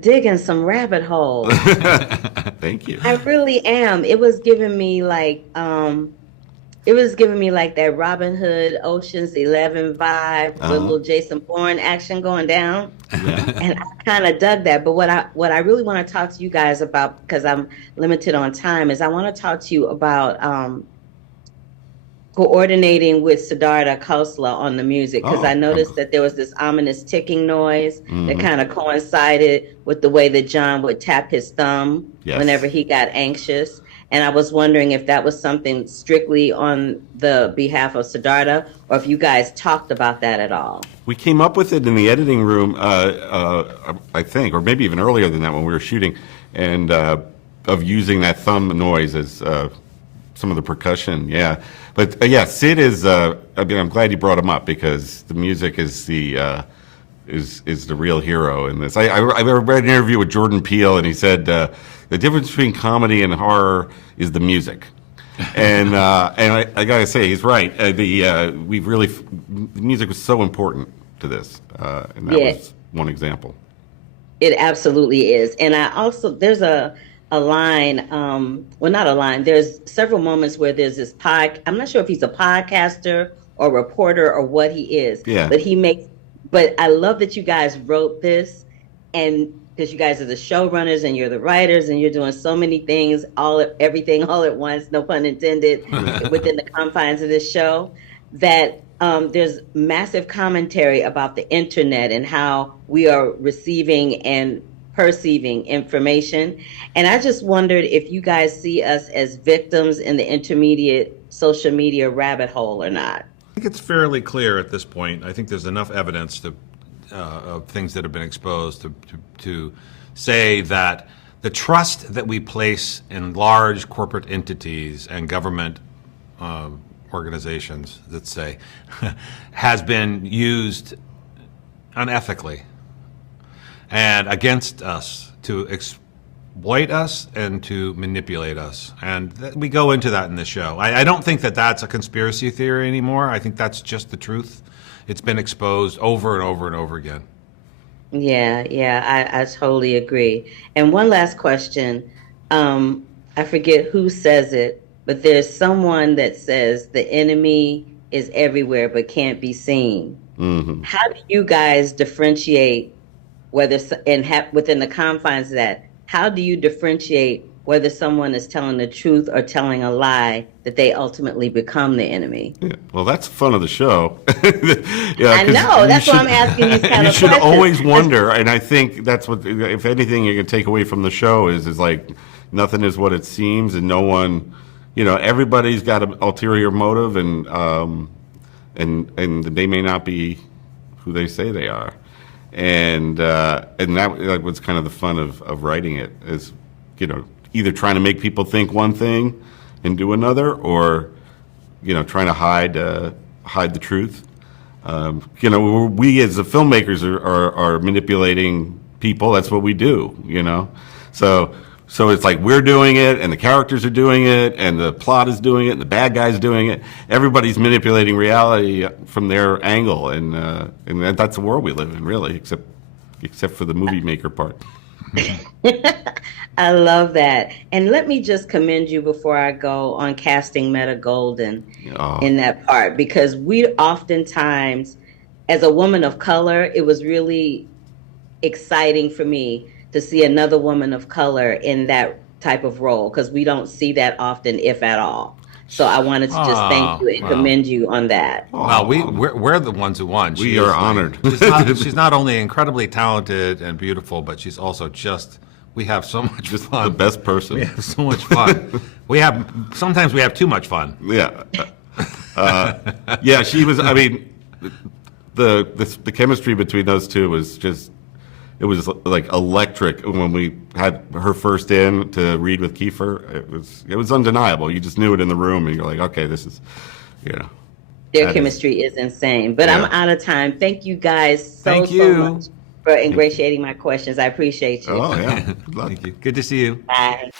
digging some rabbit holes. Thank you. I really am. It was giving me like that Robin Hood Ocean's 11 vibe with a little Jason Bourne action going down. Yeah. And I kind of dug that. But what I really want to talk to you guys about, because I'm limited on time, is I want to talk to you about coordinating with Siddhartha Khosla on the music, because I noticed that there was this ominous ticking noise that kind of coincided with the way that John would tap his thumb whenever he got anxious. And I was wondering if that was something strictly on the behalf of Siddhartha, or if you guys talked about that at all. We came up with it in the editing room, I think, or maybe even earlier than that when we were shooting, and of using that thumb noise as some of the percussion, yeah. But yeah, Sid is. I mean, I'm glad you brought him up because the music is the real hero in this. I read an interview with Jordan Peele, and he said the difference between comedy and horror is the music. And I gotta say, he's right. The music was so important to this, and that was one example. It absolutely is. And I also, there's a line, well, not a line, there's several moments where there's this I'm not sure if he's a podcaster or reporter or what he is, but I love that you guys wrote this, and because you guys are the showrunners and you're the writers and you're doing so many things, everything all at once, no pun intended, within the confines of this show, that there's massive commentary about the internet and how we are receiving and perceiving information. And I just wondered if you guys see us as victims in the intermediate social media rabbit hole or not. I think it's fairly clear at this point. I think there's enough evidence of things that have been exposed to say that the trust that we place in large corporate entities and government organizations, let's say, has been used unethically and against us to exploit us and to manipulate us. And we go into that in this show. I don't think that that's a conspiracy theory anymore. I think that's just the truth. It's been exposed over and over and over again. Yeah, I totally agree. And one last question. I forget who says it, but there's someone that says the enemy is everywhere but can't be seen. Mm-hmm. How do you guys differentiate within the confines of that, how do you differentiate whether someone is telling the truth or telling a lie that they ultimately become the enemy? Yeah, well, that's the fun of the show. I know. That's why I'm asking these kind of questions. You should always wonder, and I think that's what, if anything, you can take away from the show is like nothing is what it seems, and no one, everybody's got an ulterior motive, and they may not be who they say they are. And that was kind of the fun of writing it, is, either trying to make people think one thing and do another, or, trying to hide the truth. We as the filmmakers are manipulating people. That's what we do, So it's like we're doing it, and the characters are doing it, and the plot is doing it, and the bad guy's doing it. Everybody's manipulating reality from their angle, and that's the world we live in, really, except for the movie maker part. I love that. And let me just commend you before I go on casting Meta Golden in that part, because we oftentimes, as a woman of color, it was really exciting for me to see another woman of color in that type of role, because we don't see that often, if at all. So I wanted to just thank you and commend you on that. Well, we're the ones who won. We are honored. She's not only incredibly talented and beautiful, but she's also we have so much fun. The best person. We have so much fun. Sometimes we have too much fun. Yeah. Yeah, she was, I mean, the chemistry between those two was just, it was like electric when we had her first in to read with Kiefer. It was undeniable. You just knew it in the room, and you're like, okay, this is, Their chemistry is insane. But I'm out of time. Thank you guys so much for ingratiating my questions. I appreciate you. Oh, yeah. Thank you. Good to see you. Bye.